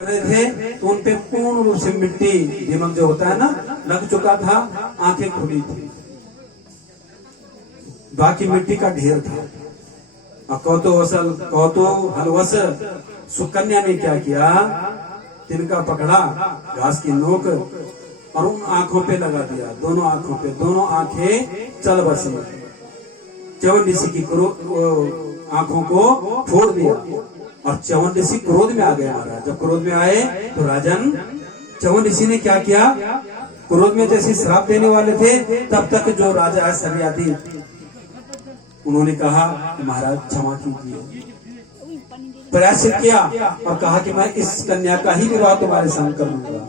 रहे थे तो उन पे पूर्ण रूप से मिट्टी दिमक जो होता है ना लग चुका था, आंखें खुली थी, बाकी मिट्टी का ढेर था। कौतूहलवश सुकन्या ने क्या किया, तिनका पकड़ा, घास की नोक और उन आंखों पे लगा दिया, दोनों आंखों पे, दोनों आंखें चल बसी। च्यवन ऋषि की आंखों को फोड़ दिया और च्यवन ऋषि क्रोध में आ गए महाराज। जब क्रोध में आए तो राजन च्यवन ऋषि ने क्या किया, क्रोध में जैसे श्राप देने वाले थे तब तक जो राजा है सरियाती, उन्होंने कहा महाराज क्षमा कीजिए, प्रयास किया और कहा कि मैं इस कन्या का ही विवाह तुम्हारे संग कर लूंगा।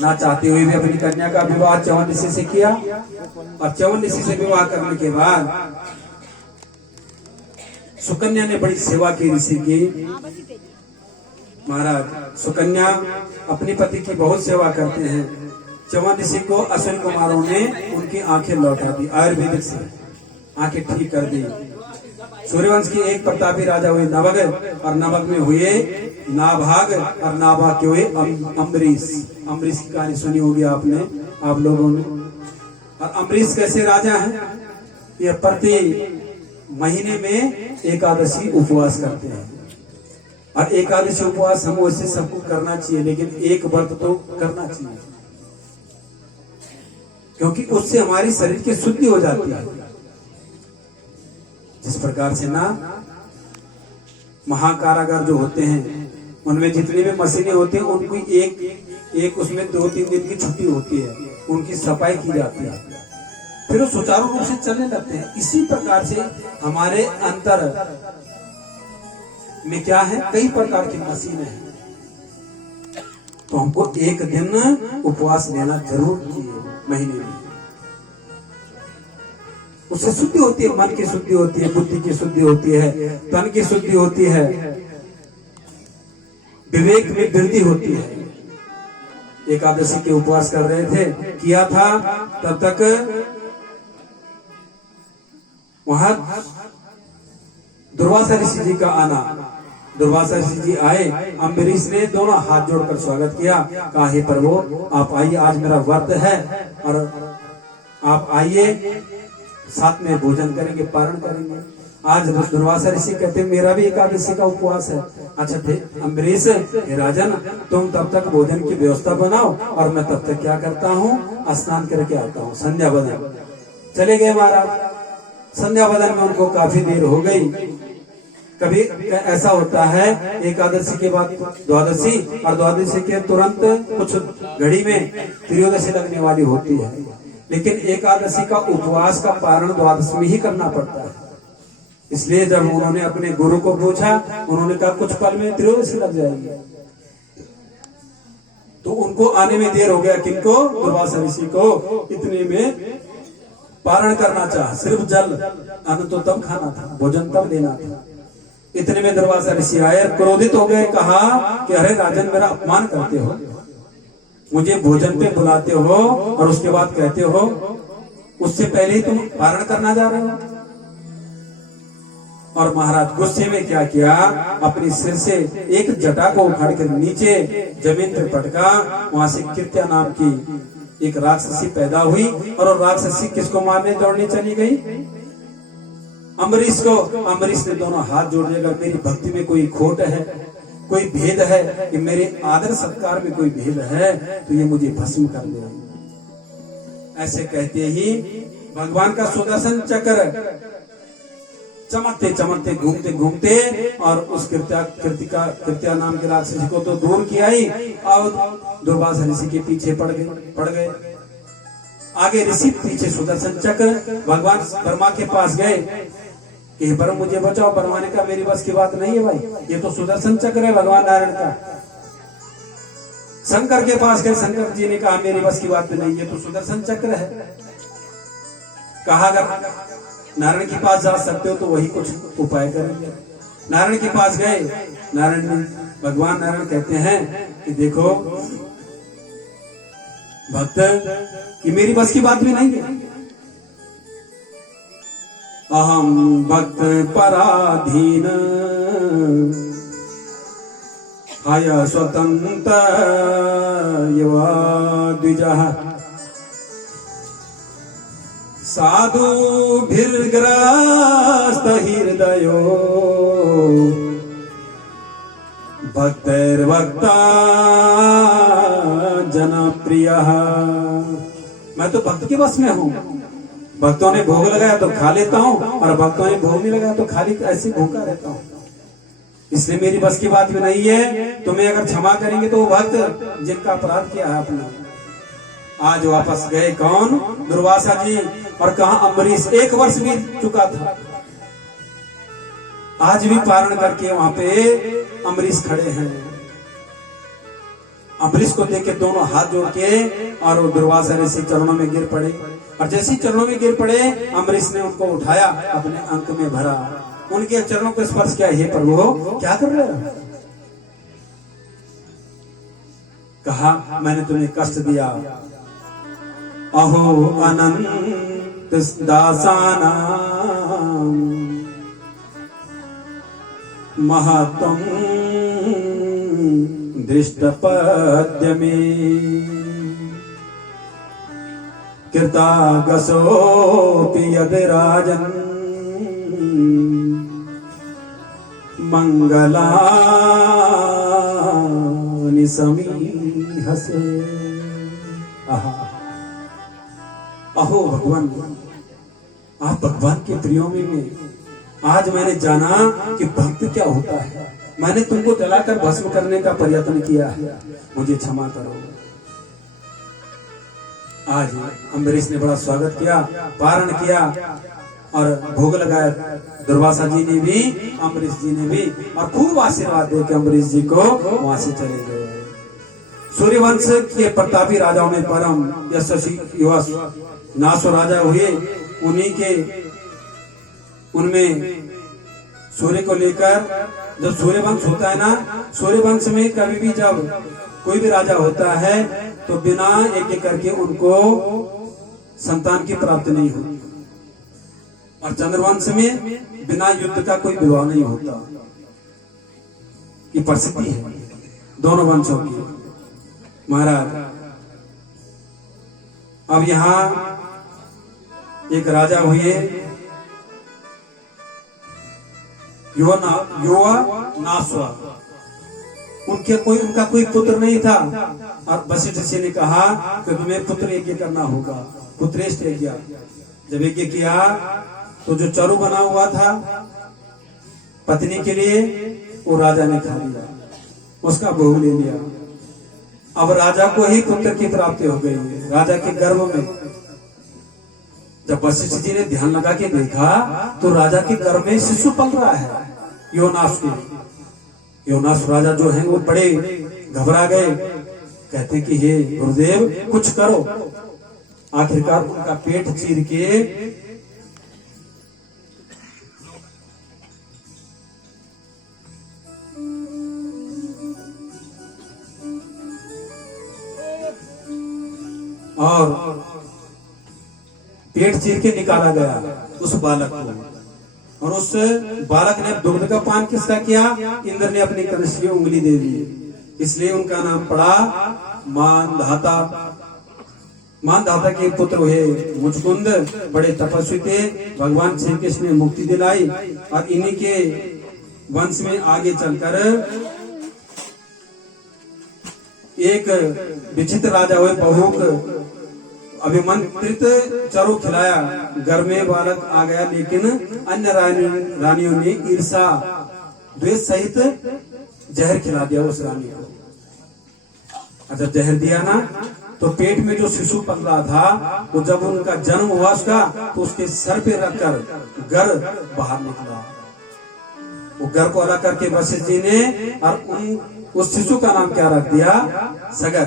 ना चाहते हुए भी अपनी कन्या का विवाह च्यवन ऋषि से किया और च्यवन ऋषि से विवाह करने के बाद सुकन्या ने बड़ी सेवा की ऋषि की। महाराज सुकन्या अपने पति की बहुत सेवा करते हैं। च्यवन ऋषि को अश्विन कुमारों ने उनकी आंखें लौटा दी, आयुर्वेदिक से आंखें ठीक कर दी। सूर्यवंश की एक प्रतापी राजा हुए नवग और नवग में हुए नाभाग और नाभाग के हुए अम्बरीश। अम्बरीश की कहानी सुनी होगी आपने, आप लोगों ने। और अम्बरीश कैसे राजा हैं, ये प्रति महीने में एकादशी उपवास करते हैं और एकादशी उपवास हम वैसे सबको करना चाहिए, लेकिन एक व्रत तो करना चाहिए क्योंकि उससे हमारी शरीर की शुद्धि हो जाती है। जिस प्रकार से ना महाकारागार जो होते हैं उनमें जितनी भी मशीनें होती हैं उनकी एक उसमें 2-3 दिन की छुट्टी होती है, उनकी सफाई की जाती है, फिर वो सुचारू रूप से चलने लगते हैं। इसी प्रकार से हमारे अंतर में क्या है, कई प्रकार की मशीनें हैं, तो हमको एक दिन उपवास लेना जरूर चाहिए महीने में। उससे शुद्धि होती है, मन की शुद्धि होती है, बुद्धि की शुद्धि होती है, तन की शुद्धि होती है, विवेक में वृद्धि होती है। एकादशी के उपवास कर रहे थे, किया था, तब तक वहां दुर्वासा ऋषि जी का आना, दुर्वासा ऋषि जी आए, अम्बरीश ने दोनों हाथ जोड़कर स्वागत किया, कहा हे प्रभु आप आइए, आज मेरा व्रत है और आप आइए, साथ में भोजन करेंगे, पारण करेंगे। आज दुर्वासा ऋषि कहते मेरा भी एकादशी का उपवास है। अच्छा थे अम्बरीश, राजन तुम तब तक भोजन की व्यवस्था बनाओ और मैं तब तक क्या करता हूँ, स्नान करके आता हूँ। संध्या बदन चले गए महाराज। संध्या बदन में उनको काफी देर हो गई। कभी ऐसा होता है एकादशी के बाद द्वादशी और द्वादशी के तुरंत कुछ घड़ी में त्रयोदशी लगने वाली होती है, लेकिन एकादशी का उपवास का पारण द्वादश में ही करना पड़ता है। इसलिए जब उन्होंने अपने गुरु को पूछा, उन्होंने कहा कुछ पल में त्रयोदशी लग जाएगी, तो उनको आने में देर हो गया। किनको, दुर्वासा ऋषि को। इतने में पारण करना चाहा, सिर्फ जल, अन्न तो तब खाना था, भोजन तब देना था। इतने में दुर्वासा ऋषि आए, क्रोधित हो गए, कहा कि अरे राजन मेरा अपमान करते हो, मुझे भोजन पे बुलाते हो और उसके बाद कहते हो, उससे पहले ही तुम पारण करना जा रहे हो। और महाराज गुस्से में क्या किया, अपनी सिर से एक जटा को उखाड़ कर नीचे जमीन पर पटका। वहां से कृत्या नाम की एक राक्षसी पैदा हुई और राक्षसी किसको मारने दौड़ने चली गई, अम्बरीश को। अम्बरीश ने दोनों हाथ जोड़ लिया, मेरी भक्ति में कोई खोट है, कोई भेद है, कि मेरे आदर सत्कार में कोई भेद है तो ये मुझे भस्म कर दे। ऐसे कहते ही भगवान का सुदर्शन चक्र चमकते चमकते घूमते घूमते और उस कृत्या नाम के राक्षसी को तो दूर किया ही, और दुर्वासा ऋषि के पीछे पड़ गए। आगे ऋषि, पीछे सुदर्शन चक्र। भगवान ब्रह्मा के पास गए कि पर मुझे बचाओ, ब्रह्मा ने कहा मेरी बस की बात नहीं है भाई, ये तो सुदर्शन चक्र है भगवान नारायण का। शंकर के पास गए, शंकर जी ने कहा मेरी बस की बात नहीं, ये तो सुदर्शन चक्र है। कहा अगर नारायण के पास जा सकते हो तो वही कुछ उपाय करेंगे। नारायण के पास गए, भगवान नारायण कहते हैं कि देखो भक्त, कि मेरी बस की बात भी नहीं है, अहम भक्त पराधीन हाय स्वतंत्र युवा द्विजः साधुभिर्ग्रस्त हृदयो भक्तैर्भक्ता जनप्रियः। मैं तो भक्त के बस में हूँ। भक्तों ने भोग लगाया तो खा लेता हूँ और भक्तों ने भोग नहीं लगाया तो खाली ऐसे भूखा रहता हूँ। इसलिए मेरी बस की बात भी नहीं है। तुम्हें अगर क्षमा करेंगे तो वो भक्त जिनका अपराध किया है अपना। आज वापस गए कौन? दुर्वासा जी। और कहा अम्बरीश। 1 वर्ष बीत चुका था। आज भी पारण करके वहां पे अम्बरीश खड़े हैं। अम्बरीश को देख के दोनों हाथ जोड़ के और वो दुर्वासा ऋषि चरणों में गिर पड़े। और जैसे ही चरणों में गिर पड़े अम्बरीश ने उनको उठाया, अपने अंक में भरा, उनके चरणों को स्पर्श किया। हे प्रभु क्या कर रहे हो? कहा मैंने तुम्हें कष्ट दिया। अहो अनंत दासानां महत्वं दृष्टपद्य में कृतागसोऽपि यद् राजन् मंगलानि समीहसे। अहो भगवान, आप भगवान के प्रियों में आज मैंने जाना कि भक्त क्या होता है। मैंने तुमको जलाकर भस्म करने का प्रयत्न किया है, मुझे क्षमा करो। आज अम्बरीश ने बड़ा स्वागत किया, पारण किया और भोग लगाया। दुर्वासा जी ने भी, अम्बरीश जी ने भी, और खूब आशीर्वाद देकर अम्बरीश जी को वहां से चले गए। सूर्यवंश के प्रतापी राजाओं में परम यशस्वी युवा नासो राजा हुए। उन्हीं के उनमें सूर्य को लेकर जब सूर्यवंश होता है ना, सूर्यवंश में कभी भी जब कोई भी राजा होता है तो बिना एक एक करके उनको संतान की प्राप्ति नहीं होती। और चंद्रवंश में बिना युद्ध का कोई विवाह नहीं होता। ये परिस्थिति है दोनों वंशों की। महाराज अब यहाँ एक राजा हुए युवा नासवा। उनका कोई पुत्र नहीं था। और वशिष्ठ जी ने कहा कि तुम्हें पुत्र यज्ञ करना होगा, पुत्रेष्ठ यज्ञ। जब यज्ञ किया तो जो चरु बना हुआ था पत्नी के लिए वो राजा ने खा लिया, उसका भोग ले लिया। अब राजा को ही पुत्र की प्राप्ति हो गई है, राजा के गर्भ में। जब वशिष्ठ जी ने ध्यान लगा के देखा तो राजा के गर्भ में शिशु पल रहा है, योनास के। योनास राजा जो है वो बड़े घबरा गए, कहते कि हे गुरुदेव कुछ करो। आखिरकार उनका पेट चीर के और पेट चीर के निकाला गया उस बालक को। और उस बालक ने दुग्ध का पान किसका किया? इंद्र ने अपनी कलश की उंगली दे दी, इसलिए उनका नाम पड़ा मानधाता। मानधाता के पुत्र हुए मुचकुंद, बड़े तपस्वी थे। भगवान श्री कृष्ण ने मुक्ति दिलाई। और इन्हीं के वंश में आगे चलकर एक विचित्र राजा हुए, बहुक अभिमंत्रित चरु खिलाया। घर में बालक आ गया, लेकिन अन्य रानियों ने ईर्षा द्वेष सहित जहर खिला दिया उस रानी को। अच्छा जहर दिया ना तो पेट में जो शिशु पल रहा था वो जब उनका जन्म हुआ उसका, तो उसके सर पे रखकर घर बाहर निकला। वो घर को अलग करके वशिष्ठ जी ने और उस शिशु का नाम क्या रख दिया? सगर।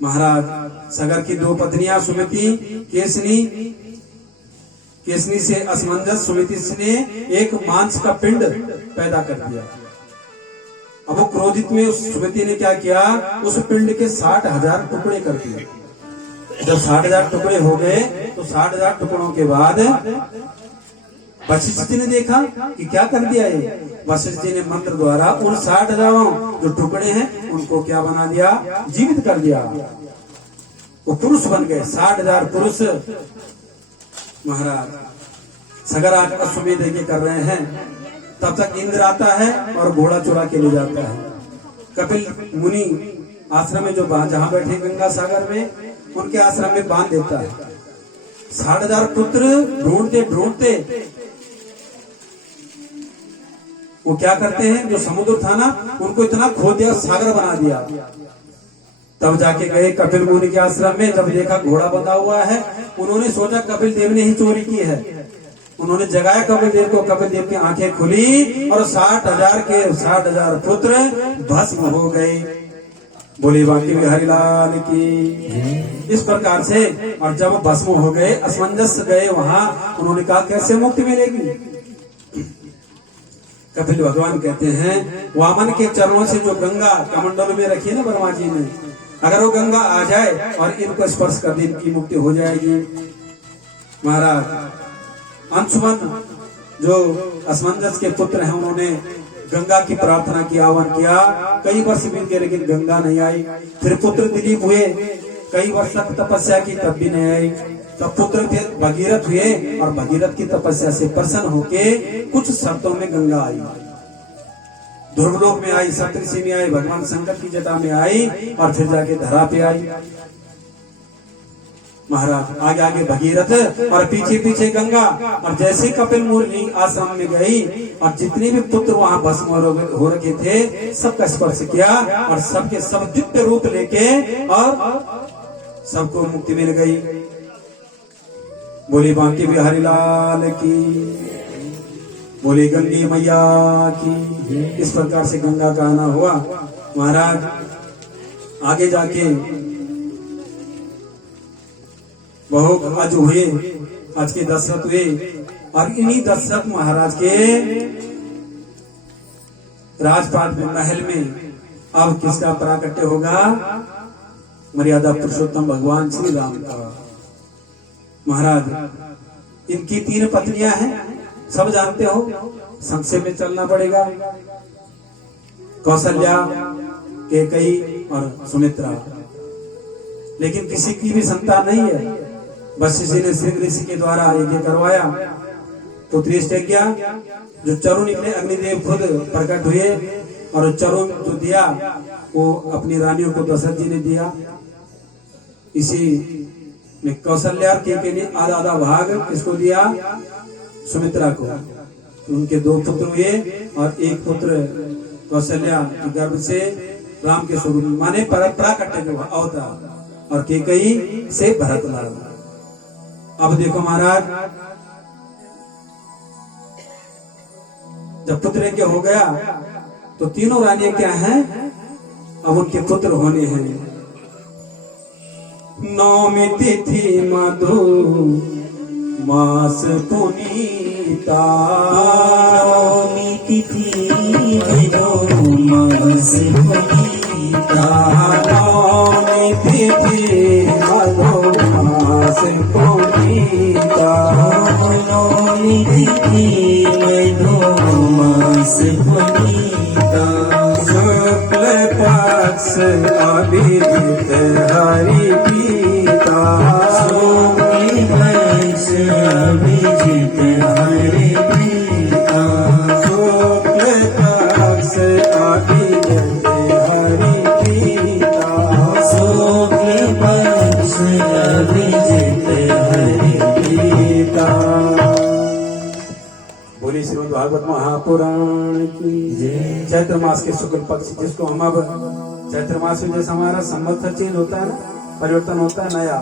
महाराज सगर की 2 पत्नियां सुमिति, केसनी। केसनी से असमंजस सुमिति ने एक मांस का पिंड पैदा कर दिया। अब वो क्रोधित में उस सुमिति ने क्या किया? उस पिंड के 60,000 टुकड़े कर दिए। जब 60,000 टुकड़े हो गए तो 60,000 टुकड़ों के बाद वशिष्ठ जी ने देखा कि क्या कर दिया ये। वशिष्ठ जी ने मंत्र द्वारा उन 60,000 जो टुकड़े हैं उनको क्या बना दिया, जीवित कर दिया। वो पुरुष बन गए, 60,000 पुरुष। महाराज सगर आग अश्वमेध यज्ञ कर रहे हैं, तब तक इंद्र आता है और घोड़ा चुरा के ले जाता है। कपिल मुनि आश्रम में जो जहां बैठे गंगा सागर में, उनके आश्रम में बांध देता है। 60,000 पुत्र ढूंढते ढूंढते वो क्या करते हैं, जो समुद्र था ना उनको इतना खो दिया, सागर बना दिया। तब जाके गए कपिल मुनि के आश्रम में, जब देखा घोड़ा बंधा हुआ है, उन्होंने सोचा कपिल देव ने ही चोरी की है। उन्होंने जगाया कपिल देव को, कपिल देव की आंखें खुली और 60,000 पुत्र भस्म हो गए। बोले बांके बिहारी लाल की। इस प्रकार से, और जब भस्म हो गए, असमंजस गए वहां, उन्होंने कहा कैसे मुक्ति मिलेगी। कपिल भगवान कहते हैं, वामन के चरणों से जो गंगा कमंडल में रखी है ना ब्रह्मा जी ने, अगर वो गंगा आ जाए और इनको स्पर्श कर दे, इनकी मुक्ति हो जाएगी। महाराज अंशुमन जो असमंजस के पुत्र हैं, उन्होंने गंगा की प्रार्थना की, आह्वान किया। कई वर्ष बीत गए लेकिन गंगा नहीं आई। फिर पुत्र दिलीप हुए, कई वर्ष तक तपस्या की, तब भी नहीं आई। तब पुत्र फिर भगीरथ हुए और भगीरथ की तपस्या से प्रसन्न होके कुछ शर्तों में गंगा आई। ध्रुवलोक में आई, सप्तऋषि में आई, भगवान शंकर की जटा में आई और फिर जाके धरा पे आई। महाराज आगे आगे भगीरथ और पीछे पीछे गंगा। और जैसे कपिल मुनि आश्रम में गई और जितने भी पुत्र वहां भस्म हो रखे थे, सबका स्पर्श किया और सबके सब दिव्य रूप लेके और सबको मुक्ति मिल गई। बोली बांके बिहारी लाल की, बोली गंगे मैया की। इस प्रकार से गंगा का आना हुआ। महाराज आगे जाके बहुत अज हुए, आज के दशरथ हुए, और इन्हीं दशरथ महाराज के राजपाट में, महल में अब किसका प्राकट्य होगा, मर्यादा पुरुषोत्तम भगवान श्री राम का। महाराज इनकी 3 पत्नियां हैं, सब जानते हो, संक्षेप में चलना पड़ेगा। कौशल्या, कैकेयी और सुमित्रा। लेकिन किसी की भी संतान नहीं है। वशिष्ठ जी ने श्रृंग ऋषि के द्वारा यज्ञ करवाया, पुत्रेष्ट यज्ञ। जो चरु निकले, अग्निदेव खुद प्रकट हुए और चरु जो दिया वो अपनी रानियों को दशरथ जी ने दिया। इसी में कौशल्या के ने आधा भाग किसको दिया, सुमित्रा को। तो उनके 2 पुत्र हुए और एक पुत्र कौशल्या के गर्भ से राम के स्वरूप माने प्राकट्य जो अवतार, और कैकेयी से भरतलाल। अब देखो महाराज, जब पुत्र यज्ञ हो गया तो तीनों रानियां क्या हैं, अब उनके पुत्र होने हैं। नौमी तिथि मधु मास पुनीता, नौमी तिथि मधु मास पुनीता, नौमी तिथि मधु मास पुनीता, नौमी तिथि मधु मास पुनीता, शुक्ल पक्ष अभिजित हरि पीता, शुक्ल पक्ष अभिजित हरि पीता, शुक्ल पक्ष अभिजित हरि पीता, शुक्ल पक्ष अभिजित हरि पीता। बोली श्रीमद् भागवत महापुराण की जय। चैत्र मास के शुक्ल पक्ष, जिसको हम अब चैत्र मास में जैसे हमारा संवत्सर चेंज होता है ना, परिवर्तन होता है नया,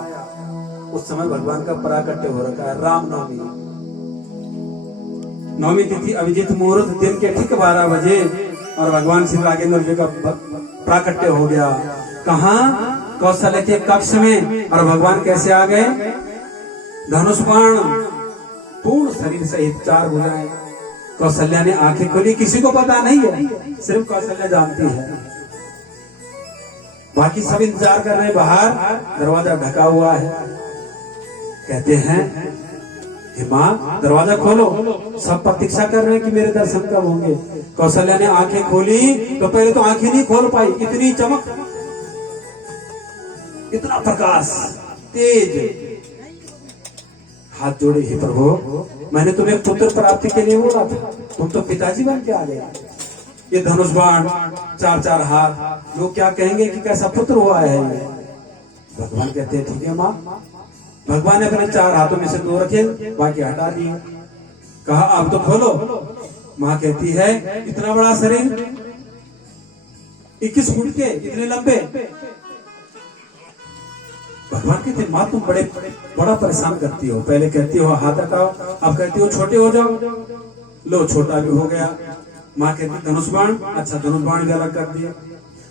उस समय भगवान का प्राकट्य हो रखा है। रामनवमी, नवमी तिथि अभिजीत मुहूर्त, दिन के ठीक 12 बजे और भगवान श्री राघेंद्र जी का प्राकट्य हो गया। कहाँ, कौशल्य के कक्ष में। और भगवान कैसे आ गए, धनुष बाण, पूर्ण शरीर सहित 4 भुजाएं। कौशल्या ने आंखें खोली, किसी को पता नहीं है, सिर्फ कौशल्या जानती है। बाकी सब इंतजार कर रहे हैं बाहर, दरवाजा ढका हुआ है। कहते हैं, कि माँ दरवाजा खोलो, सब प्रतीक्षा कर रहे हैं कि मेरे दर्शन कब होंगे। कौशल्या ने आंखें खोली तो पहले तो आंखें नहीं खोल पाई, इतनी चमक, इतना प्रकाश तेज। हाथ जोड़े, हे प्रभु मैंने तुम्हें पुत्र प्राप्ति के लिए बोला था, तुम तो पिताजी बन के आ गए। ये धनुष बाण, चार चार हाथ, लोग क्या कहेंगे कि कैसा पुत्र हुआ है ये। भगवान कहते हैं ठीक है माँ। भगवान ने अपने चार हाथों में से दो रखे, बाकी हटा दिए। कहा अब तो खोलो। माँ कहती है इतना बड़ा शरीर, 21 फुट के, इतने लंबे। भगवान कहते माँ तुम बड़ा परेशान करती हो। पहले कहती हो हाथ हटाओ, अब कहती हो छोटे हो जाओ। लो छोटा भी हो गया। माँ कहती धनुष बाण, अच्छा धनुष बाण भी अलग कर दिया।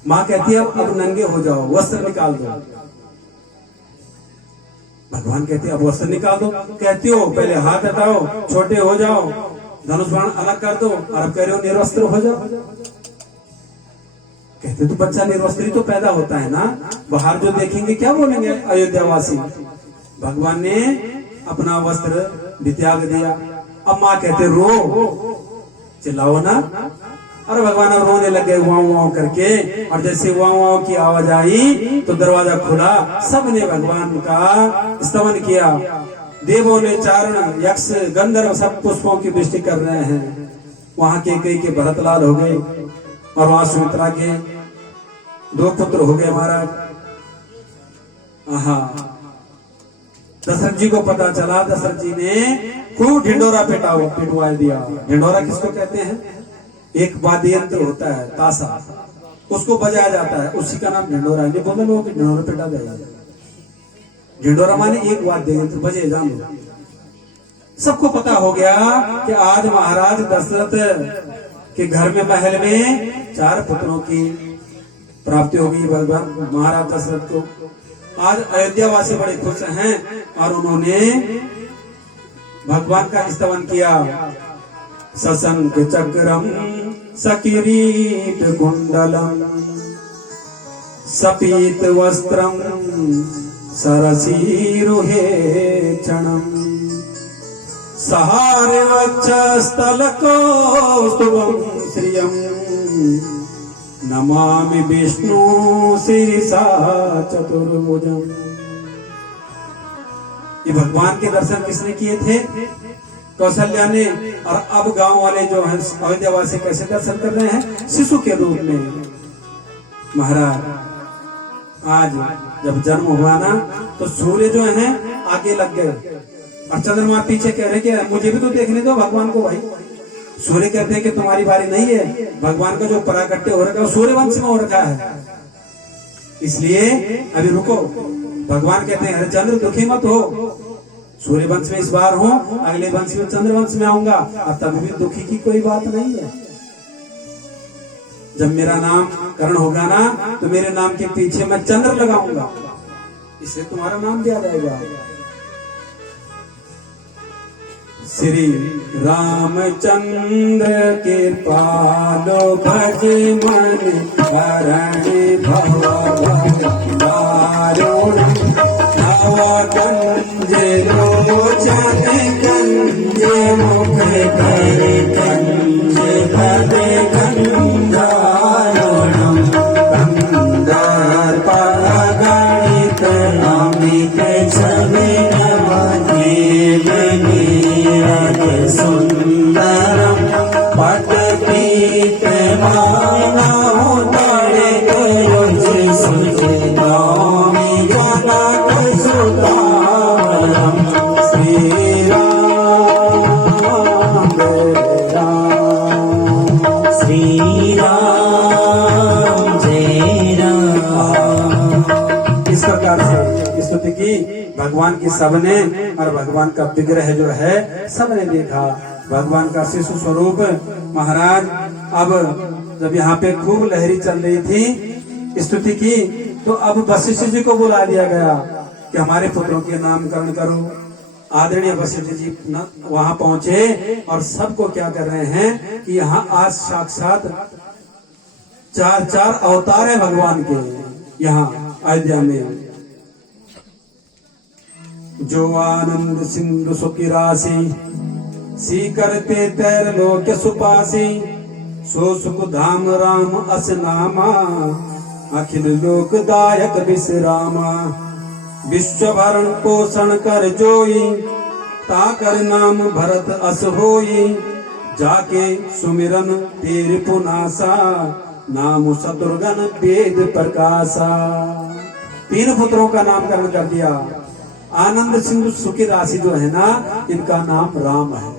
माँ कहती है अब नंगे हो जाओ, वस्त्र निकाल दो। भगवान कहते हैं अब वस्त्र निकाल दो। कहती हो पहले हाथ हटाओ, छोटे हो जाओ, धनुष बाण अलग कर दो, और अब कह रहे हो निर्वस्त्र हो जाओ। कहते तो बच्चा निर्वस्त्री तो पैदा होता है ना, बाहर जो देखेंगे क्या बोलेंगे अयोध्यावासी। भगवान ने अपना वस्त्र भी त्याग दिया। अब माँ कहते रो, चिल्लाओ ना। अरे भगवान अब रोने लगे वाव वाव करके, और जैसे वाव वाव की आवाज आई तो दरवाजा खुला। सबने भगवान का स्तवन किया। देवों ने चारण, यक्ष, गंधर्व सब पुष्पों की वृष्टि कर रहे हैं। वहां के कई के भरत लाल हो गए, और वहां सुमित्रा के 2 पुत्र हो गए महाराज। दशरथ जी को पता चला, दशरथ जी ने खूब ढिंडोरा पिटवा दिया। ढिंडोरा किसको कहते हैं? एक वाद्य यंत्र होता है ताशा, उसको बजाया जाता है, उसी का नाम ढिंडोरा है। बोले लोग ढिंडोरा पिटा जाएगा। ढिंडोरा माने एक वाद्य यंत्र, बजे जान लो। सबको पता हो गया कि आज महाराज दशरथ के घर में, महल में 4 पुत्रों की प्राप्ति होगी भगवान महाराज दशरथ को। आज अयोध्यावासी बड़े खुश हैं, और उन्होंने भगवान का स्तवन किया। सशंख चक्रम सकिरीट कुंडलम सपीत वस्त्रम सरसीरुहे क्षणम सहारे वक्षस्थल कौस्तुभम श्रियम नमामि विष्णु शिरसा चतुर्भुजम। ये भगवान के दर्शन किसने किए थे? कौशल्या ने। और अब गांव वाले जो हैं अयोध्यावासी कैसे दर्शन कर रहे हैं? शिशु के रूप में। महाराज आज जब जन्म हुआ ना, तो सूर्य जो है आगे लग गए, और चंद्रमा पीछे कह रहे कि मुझे भी तो देखने दो भगवान को भाई। सूर्य कहते हैं कि तुम्हारी बारी नहीं है, भगवान का जो पराकट्टे हो रखा है सूर्य वंश में हो रखा है, इसलिए अभी रुको। भगवान कहते हैं अरे चंद्र दुखी मत हो, सूर्य वंश में इस बार हूं, अगले वंश में चंद्र वंश में आऊंगा, और तभी भी दुखी की कोई बात नहीं है। जब मेरा नाम करण होगा ना, तो मेरे नाम के पीछे मैं चंद्र लगाऊंगा, इससे तुम्हारा नाम दिया जाएगा। श्री रामचंद्र के पालो भज मन हरण भवदारुण नवगंज लोचन गंज मुख कर गंज भद गंगारुणम गंधर्पगणित अमित छवि सुंदरम पटपीत मानव तड़े सुनामी जनक सुतारम श्री राम श्री राम जय राम। इस प्रकार से स्तुति की भगवान की सबने, और भगवान का विग्रह जो है सबने देखा, भगवान का शिशु स्वरूप। महाराज अब जब यहाँ पे खूब लहरी चल रही थी स्तुति की, तो अब वशिष्ठ जी को बुला दिया गया कि हमारे पुत्रों के नामकरण करो। आदरणीय वशिष्ठ जी वहां पहुंचे, और सबको क्या कर रहे हैं कि यहाँ आज साक्षात 4 अवतार है भगवान के यहाँ अयोध्या में। जो आनंद सिंधु सुखी राशि सी करते तैर लोक सुपासी सो सुख धाम राम अस नामा अखिल लोकदायक विश्रामा विश्व भरण पोषण कर जोई ताकर नाम भरत अस होई जाके सुमिरन तेर पुनासा नाम शत्रुघ्न वेद प्रकाशा। 3 पुत्रों का नामकरण कर दिया। आनंद सिंधु सुखी राशि जो है ना, इनका नाम राम है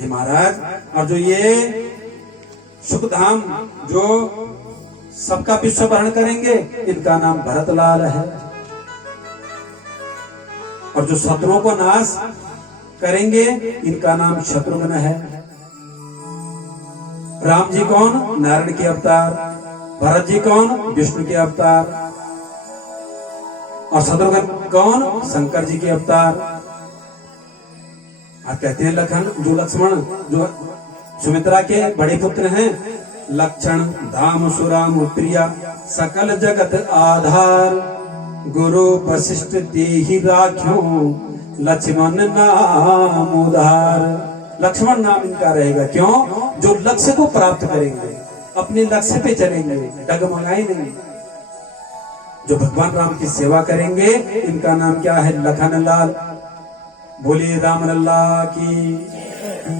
ये महाराज। और जो ये सुखधाम जो सबका विश्व भरण करेंगे, इनका नाम भरतलाल है। और जो शत्रुओं को नाश करेंगे, इनका नाम शत्रुघ्न है। राम जी कौन? नारायण के अवतार। भरत जी कौन? विष्णु के अवतार। और शत्रुघ्न कौन? शंकर जी के अवतार। आप कहते हैं लक्ष्मण जो सुमित्रा के बड़े पुत्र हैं, लक्षण धाम सुराम प्रिया सकल जगत आधार गुरु वशिष्ठ देहि राख्यो लक्ष्मण नाम उधार। लक्ष्मण नाम इनका रहेगा। क्यों? जो लक्ष्य को प्राप्त करेंगे, अपने लक्ष्य पे चलेंगे, डगमगाए नहीं। जो भगवान राम की सेवा करेंगे, इनका नाम क्या है? लखन लाल। बोलिए राम लल्ला की,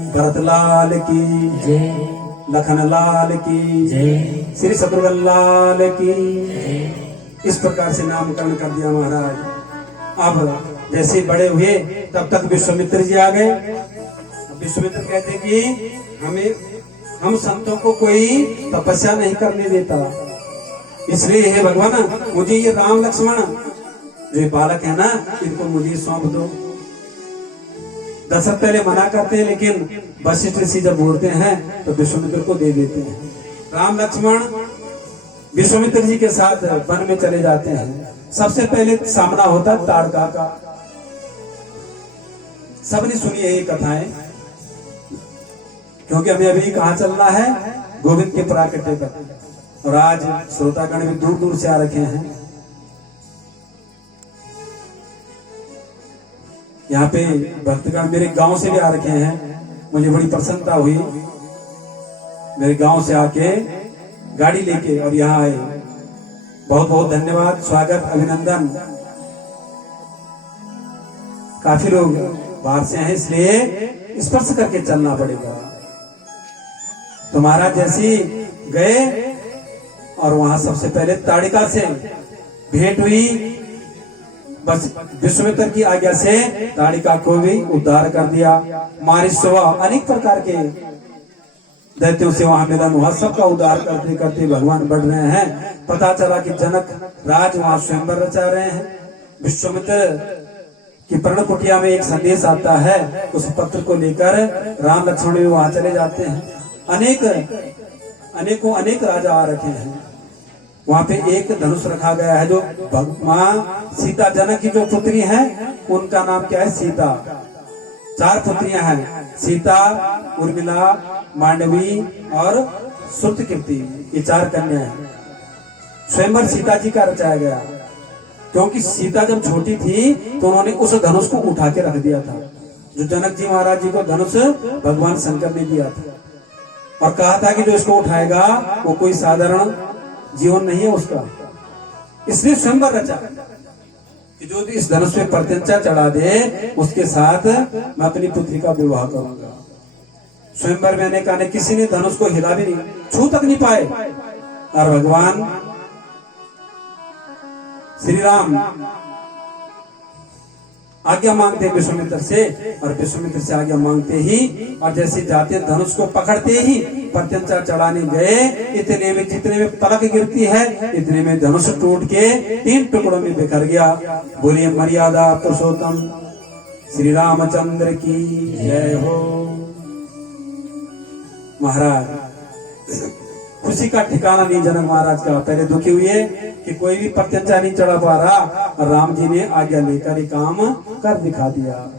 भरत लाल की जय, लखन लाल की, जय, श्री शत्रुघ्न लाल की। इस प्रकार से नामकरण कर दिया महाराज। अब जैसे बड़े हुए, तब तक विश्वामित्र जी आ गए। विश्वामित्र कहते कि हम संतों को कोई तपस्या नहीं करने देता, इसलिए हे भगवान, मुझे ये राम लक्ष्मण जो ये बालक है ना, इनको मुझे सौंप दो। दशरथ पहले मना करते हैं, लेकिन वशिष्ठ ऋषि जब बोलते हैं तो विश्वामित्र को दे देते हैं। राम लक्ष्मण विश्वामित्र जी के साथ वन में चले जाते हैं। सबसे पहले सामना होता है ताड़का का। सबने सुनी है ये कथाएं, क्योंकि हमें अभी कहाँ चलना है? गोविंद के प्राकट्य पर। और आज श्रोतागण भी दूर दूर से आ रखे हैं। यहाँ पे भक्तगण मेरे गांव से भी आ रखे हैं। मुझे बड़ी प्रसन्नता हुई, मेरे गांव से आके गाड़ी लेके और यहाँ आए। बहुत बहुत धन्यवाद, स्वागत, अभिनंदन। काफी लोग बाहर से हैं, इसलिए स्पर्श करके चलना पड़ेगा। तो महाराज जैसे गए और वहां सबसे पहले ताड़िका से भेंट हुई। बस विश्वामित्र की आज्ञा से ताड़िका को भी उद्धार कर दिया। मारिस्वा अनेक प्रकार के दैत्यों से वहां मिलन हुआ। सबका उद्धार करते करते भगवान बढ़ रहे हैं। पता चला कि जनक राज वहां स्वयंवर रचा रहे हैं। विश्वामित्र की पर्ण कुटिया में एक संदेश आता है, उस पत्र को लेकर राम लक्ष्मण भी वहां चले जाते हैं। अनेक राजा आ रखे हैं। वहां पे एक धनुष रखा गया है, जो माँ सीता, जनक की जो पुत्री है, उनका नाम क्या है? सीता। 4 पुत्रियां हैं, सीता, उर्मिला, मांडवी और श्रुतकीर्ति। ये 4 कन्या हैं। स्वयंवर सीता जी का रचाया गया, क्योंकि सीता जब छोटी थी तो उन्होंने उस धनुष को उठा के रख दिया था। जो जनक जी महाराज जी को धनुष भगवान शंकर ने दिया था, और कहा था कि जो इसको उठाएगा वो कोई साधारण जीवन नहीं है उसका। इसलिए स्वयंवर रचा कि जो इस धनुष पे प्रत्यंचा चढ़ा दे, उसके साथ मैं अपनी पुत्री का विवाह करूंगा। स्वयंवर मैंने कहा, किसी ने धनुष को हिला भी नहीं, छू तक नहीं पाए। और भगवान श्री राम आज्ञा मांगते विश्वामित्र से, और विश्वामित्र से आज्ञा मांगते ही, और जैसे जाते धनुष को पकड़ते ही प्रत्यंचा चढ़ाने गए, इतने में जितने में पलक गिरती है, इतने में धनुष टूट के 3 टुकड़ों में बिखर गया। बोलिए मर्यादा पुरुषोत्तम श्री रामचंद्र की जय हो। महाराज खुशी का ठिकाना नहीं जनक महाराज का। पहले दुखी हुए कि कोई भी प्रत्यंचा नहीं चढ़ा पा रहा, और राम जी ने आज्ञा लेकर ये काम कर दिखा दिया।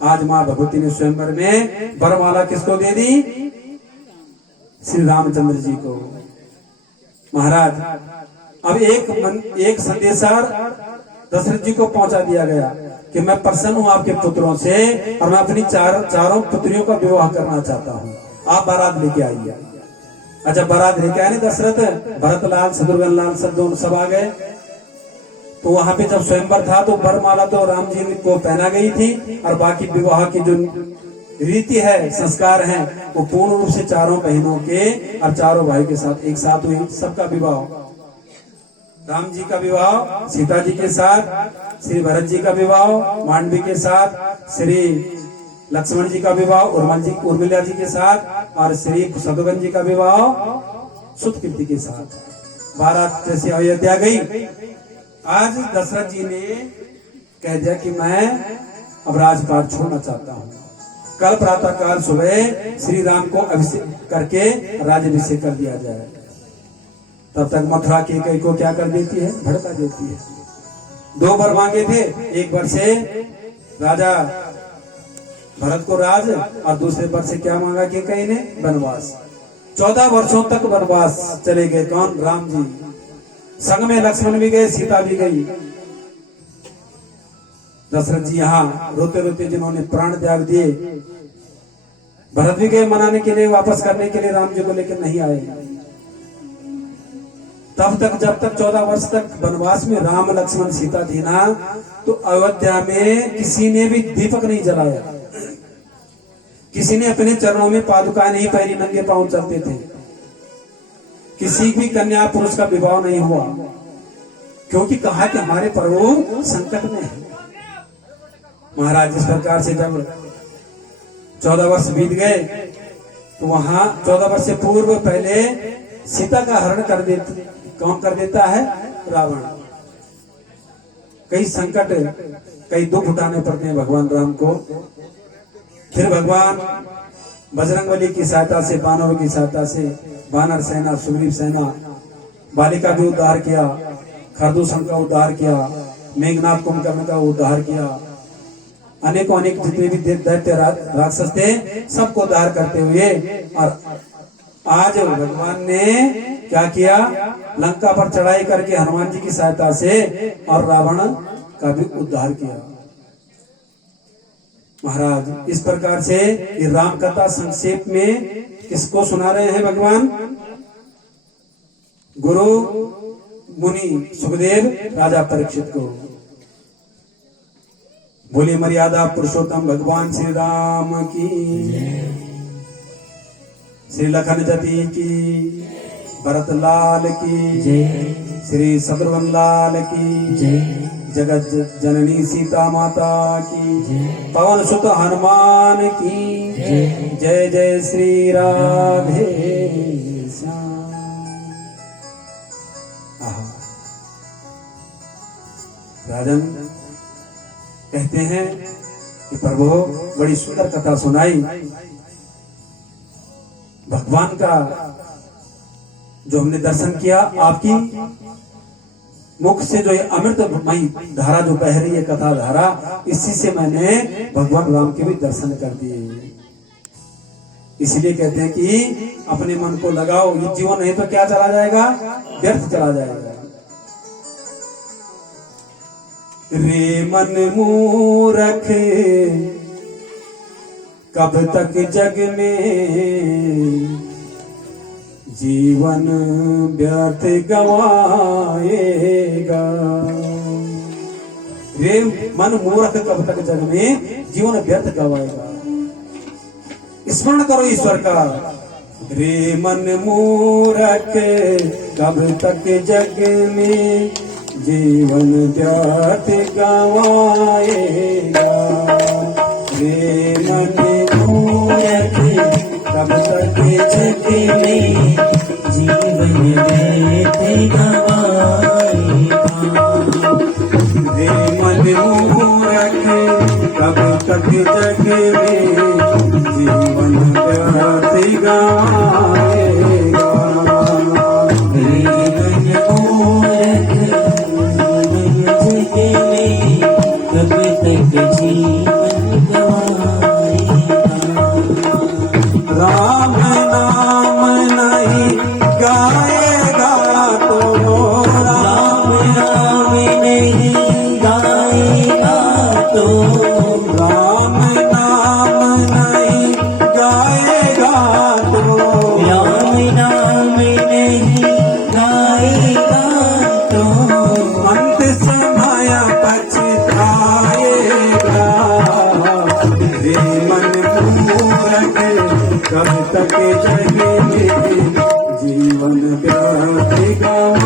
आज माँ भगवती ने स्वयंवर में वरमाला किसको दे दी? श्री रामचंद्र जी को। महाराज अब एक संदेशार दशरथ जी को पहुंचा दिया गया कि मैं प्रसन्न हूं आपके पुत्रों से और मैं अपनी चारों पुत्रियों का विवाह करना चाहता हूं, आप बारात लेके आइए। अच्छा, बारात लेके आए दशरथ, भरत लाल, शत्रुघ्न लाल सब आ गए। तो वहां पे जब स्वयंवर था तो वरमाला तो राम जी को पहना गई थी और बाकी विवाह की जो रीति है, संस्कार हैं, वो पूर्ण रूप से चारों बहनों के और चारों भाई के साथ एक साथ हुई। सबका विवाह, राम जी का विवाह सीता जी के साथ, श्री भरत जी का विवाह मांडवी के साथ, श्री लक्ष्मण जी का विवाह उर्मिला जी के साथ और श्री शत्रुघ्न जी का विवाह सुतकीर्ति के साथ। बारात जैसे अयोध्या गई। आज दशरथ जी ने कह दिया कि मैं अब राजपाट छोड़ना चाहता हूँ। कल प्रातः काल सुबह श्री राम को अभिषेक करके राज्याभिषेक कर दिया जाए। तब तक मथुरा की कई को क्या कर देती है, भड़का देती है। 2 वर मांगे थे, एक वर से राजा भरत को राज और दूसरे वर से क्या मांगा कि कहीं ने वनवास। 14 वर्षों तक वनवास चले गए। कौन? राम जी। संग में लक्ष्मण भी गए, सीता भी गई। दशरथ जी यहाँ रोते रोते जिन्होंने प्राण त्याग दिए, भरत भी गए मनाने के लिए, वापस करने के लिए राम जी को लेकर नहीं आए। तब तक जब तक 14 वर्ष तक वनवास में राम लक्ष्मण सीता थी ना, तो अयोध्या में किसी ने भी दीपक नहीं जलाया, किसी ने अपने चरणों में पादुकाएं नहीं पहनी, नंगे पांव चलते थे। किसी भी कन्या पुरुष का विवाह नहीं हुआ, क्योंकि कहा कि हमारे प्रभु संकट में है। महाराज जिस प्रकार से जब 14 वर्ष बीत गए तो वहां 14 वर्ष से पूर्व पहले सीता का हरण कौन कर देता है? रावण। कई संकट, कई दुख उठाने पड़ते हैं भगवान राम को। फिर भगवान बजरंगबली की सहायता से, वानरों की सहायता से, वानर सेना, सुग्रीव सेना, बालिका भी उद्धार किया, खरदूषण का उद्धार किया, मेघनाथ कुंभकर्ण का उद्धार किया, अनेकों अनेक जितने भी दैत्य राक्षस थे सबको उद्धार करते हुए। और आज भगवान ने क्या किया? लंका पर चढ़ाई करके हनुमान जी की सहायता से और रावण का भी उद्धार किया। महाराज इस प्रकार से ये राम कथा संक्षेप में किसको सुना रहे हैं भगवान? गुरु मुनि सुखदेव राजा परीक्षित को। बोली मर्यादा पुरुषोत्तम भगवान श्री राम की, श्री लखन जति की, भरत लाल की, श्री शत्रुघ्न लाल की, जगत जननी सीता माता की, पवन सुत हनुमान की, जय जय श्री राधे श्याम। राजन कहते हैं कि प्रभु बड़ी सुंदर कथा सुनाई। भगवान का जो हमने दर्शन किया, आपकी मुख से जो ये अमृतमयी धारा जो बह रही है, कथा धारा, इसी से मैंने भगवान राम के भी दर्शन कर दिए। इसलिए कहते हैं कि अपने मन को लगाओ, ये जीवन नहीं तो क्या चला जाएगा? व्यर्थ चला जाएगा। रे मन मूरख कब तक जग में जीवन व्यर्थ गवाएगा। रे मन मूर्ख कब तक जग में जीवन व्यर्थ गवाएगा। स्मरण करो ईश्वर का। रे मन मूर्ख कब तक जग में जीवन व्यर्थ गवाएगा। रे मन मूर्ख कब तक जग में जीवन व्यर्थ गवाएगा। रे मन मूर्ख कब तक जग में जीवन व्यर्थ गवाएगा। रे मन मूर्ख कब तक जीवन गवाएगा। राम नाम नहीं गाएगा कब तक जगेंगे जीवन व्यर्थ गवा